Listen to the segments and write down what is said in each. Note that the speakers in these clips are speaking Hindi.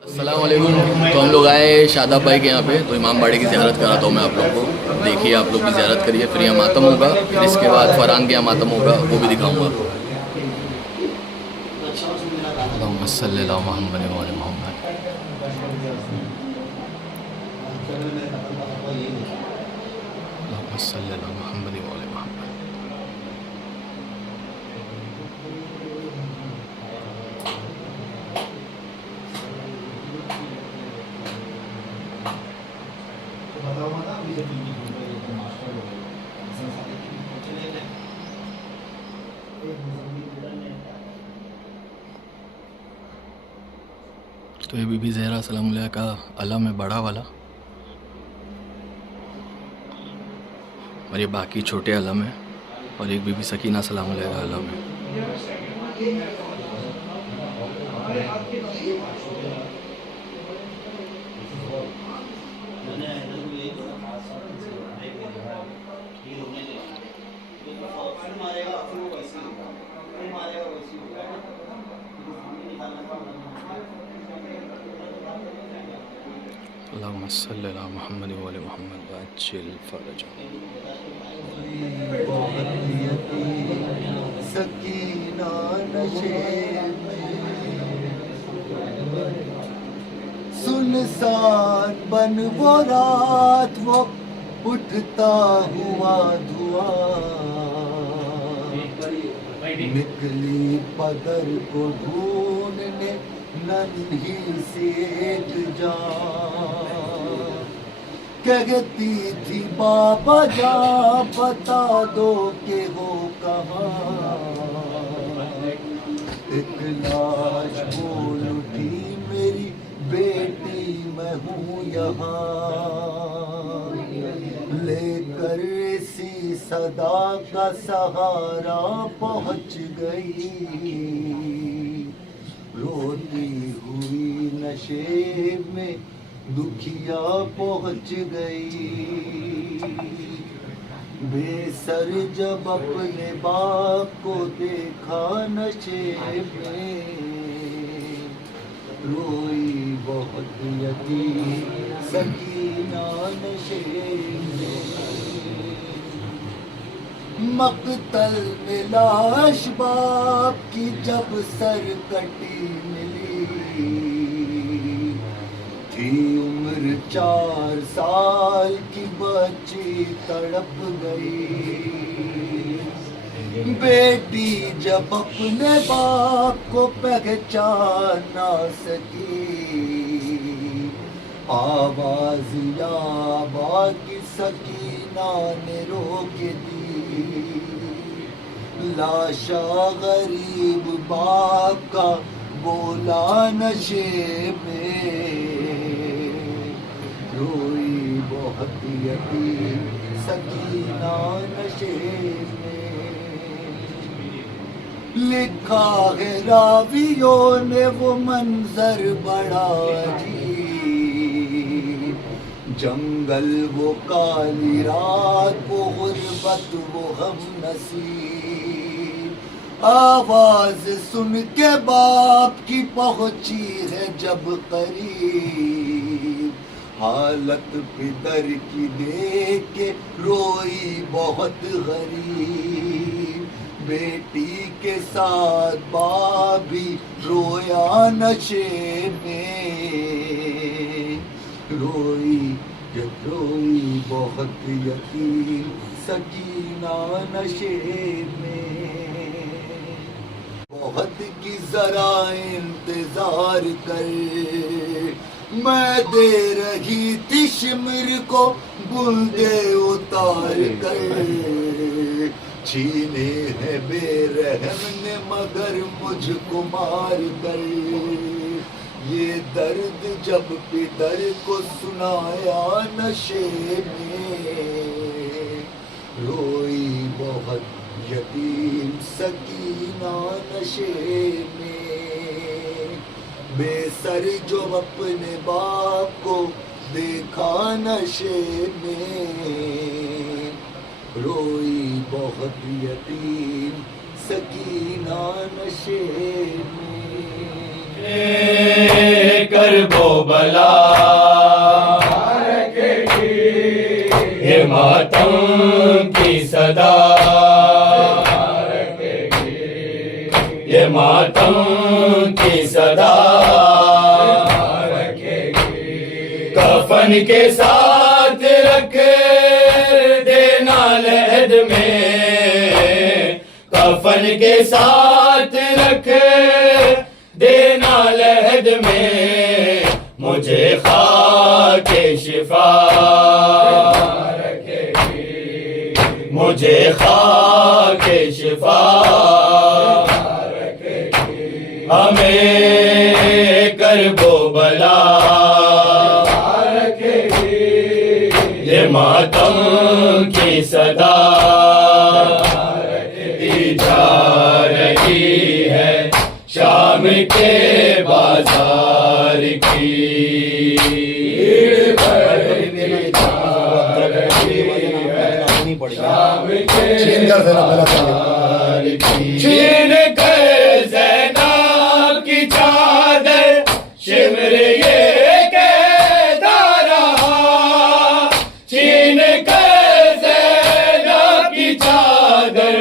अस्सलाम वालेकुम। तो हम लोग आए शादाब भाई के यहाँ पे, तो इमाम बाड़ी की ज़ियारत कराता हूँ मैं आप लोग को। देखिए, आप लोग भी ज़ियारत करिए। फिर यहाँ मातम होगा, फिर इसके बाद फरहान के यहाँ मातम होगा, वो भी दिखाऊंगा आपको। अल्लाहुम्मा सल्ली अला मुहम्मद व अला मुहम्मद। अल्लाहुम्मा सल्ली अला मुहम्मद व अला मुहम्मद। तो ये बीबी ज़हरा सलामुल्लाह का अलम है, बड़ा वाला, और ये बाकी छोटे अलम है, और एक बीबी सकीना सलामुल्लाह का अलम है। अल्लाहुम्मा सल्ली अला मुहम्मद व अला मुहम्मद वअज्जिल फरजहम। सकीना नशे सुनसान बन वो रात, वो उठता हुआ धुआं, निकली पदर को ढूंढने नन्ही सी एक जान, कहती थी बाबा जा बता दो के हो कहाँ। एक लाश बोल उठी मेरी बेटी मैं हूँ यहाँ, लेकर इसी सदा का सहारा पहुँच गई, रोती हुई नशे में दुखिया पहुँच गई। बेसर जब अपने बाप को देखा नशे में, रोई बहुत यतीम सकीना नशे में। मक्तल में लाश बाप की जब सर कटी मिली, थी उम्र 4 साल की बच्ची तड़प गई। बेटी जब अपने बाप को पहचान ना सकी, आवाज या बाकी सकीना ने रोक दी। लाशा गरीब बाप का बोला नशे में, रोई बहुत यतीम सकीना नशे में। लिखा है रावियों ने वो मंजर बड़ा अजीब, जंगल वो काली रात वो गुर्बत वो हम नसीब। आवाज सुन के बाप की पहुंची है जब करीब, हालत पितर की देख के रोई बहुत गरीब। बेटी के साथ बाप भी रोया नशे में, रोई बहुत यतीम सकीना नशे में। बहुत की जरा इंतजार कर, मैं दे रही थी शिमर को बूंदे उतार कर। छीने है बेरहम ने मगर मुझको मार कर, ये दर्द जब पितर को सुनाया नशे में, रोई बहुत यतीम सकीना नशे में। बेसर जो अपने बाप को देखा नशे में, रोई बहुत यतीम सकीना नशे में। करबो बला ये मातम की सदा, ये मातम की सदा कफन के साथ रख देना लहद में, कफन के साथ रख देना लहद में मुझे खाके शिफा, मुझे खाके शिफा हमें करबो बला ये मातम की सदा जा रही है शाम के बाजार की। शाम के बाजार की छीन कर ज़ैनब की चादर शिमर ये कहता रहा, छीन कर ज़ैनब की चादर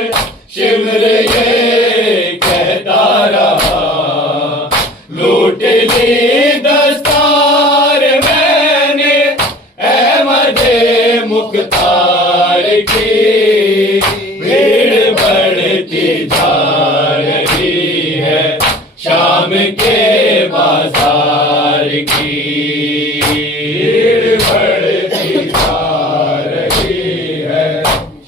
शिमर ये कहता रहा, लूट ली दस्तार मैंने अहमद मुख्तार की, भीड़ बढ़ती जा रही है शाम के बाजार की, भीड़ बढ़ती जा रही है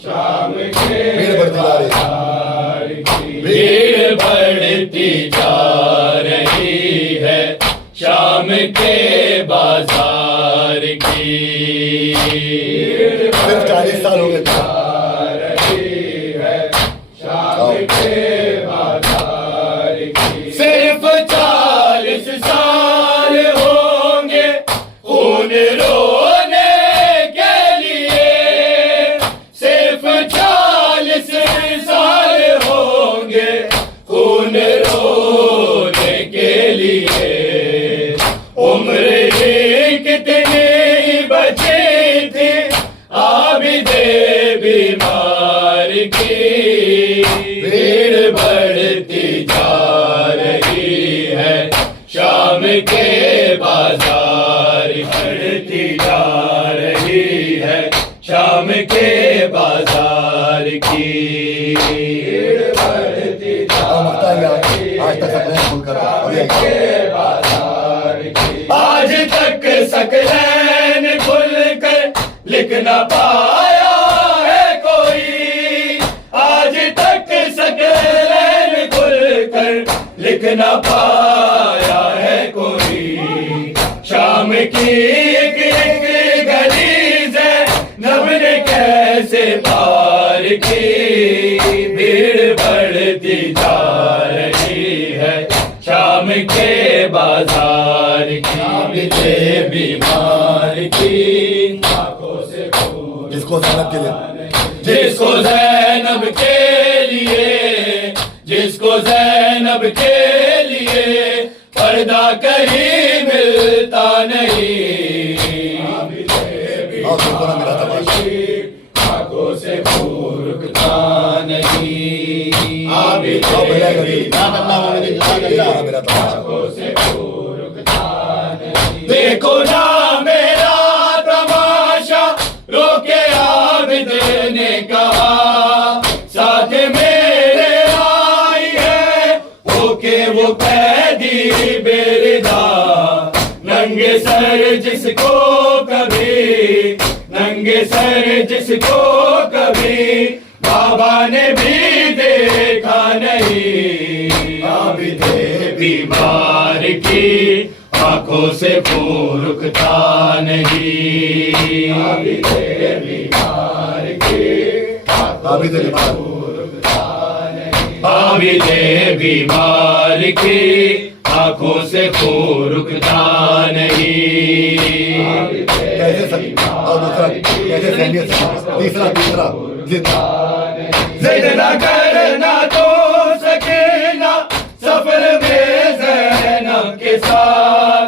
शाम के बाजार की, भीड़ बढ़ती जा रही है शाम के बाजार की। सिर्फ 40 साल हो गए सिर्फ 40 साल होंगे खून रोने के लिए, सिर्फ 40 साल होंगे खून रोने के लिए, उम्र ही कितनी बची थी आबिदे बीमार की, भीड़ बढ़ती जा रही है शाम के बाजार, बढ़ती जा रही है शाम के बाजार की, भीड़ बढ़ती जा रही आज तक सकलैन खुलकर के बाजार की, आज तक सकलैन खुलकर लिख न पाया है कोई, आज तक सकलैन खुलकर लिख न पाया है कोई, शाम की एक एक गली ज़ैनब ने कैसे पार की, भीड़ बढ़ती जा रही है शाम के बाजार की, बीमार की आंखों से जिसको ज़ैनब के लिए, जिसको ज़ैनब के लिए, जिसको ज़ैनब के लिए पर्दा कहीं मिलता नहीं, तुमको ना मिला था आंखों से रुकता नहीं, आंखों से रुकता नहीं, देखो ना मेरा तमाशा रोके आबिद ने कहा, साथ मेरे आई है होके वो कैदी बेरिदा, नंगे सर जिसको कभी, नंगे सर जिसको कभी बाबा ने भी देखा नहीं, आबिदे बीमार की आंखों से रुकता नहीं, आबिदे बीमार की आबिदे बीमार की आंखों से रुकता नहीं, तीसरा जिद न करना तो सकीना सफर में ज़ैनब के साथ,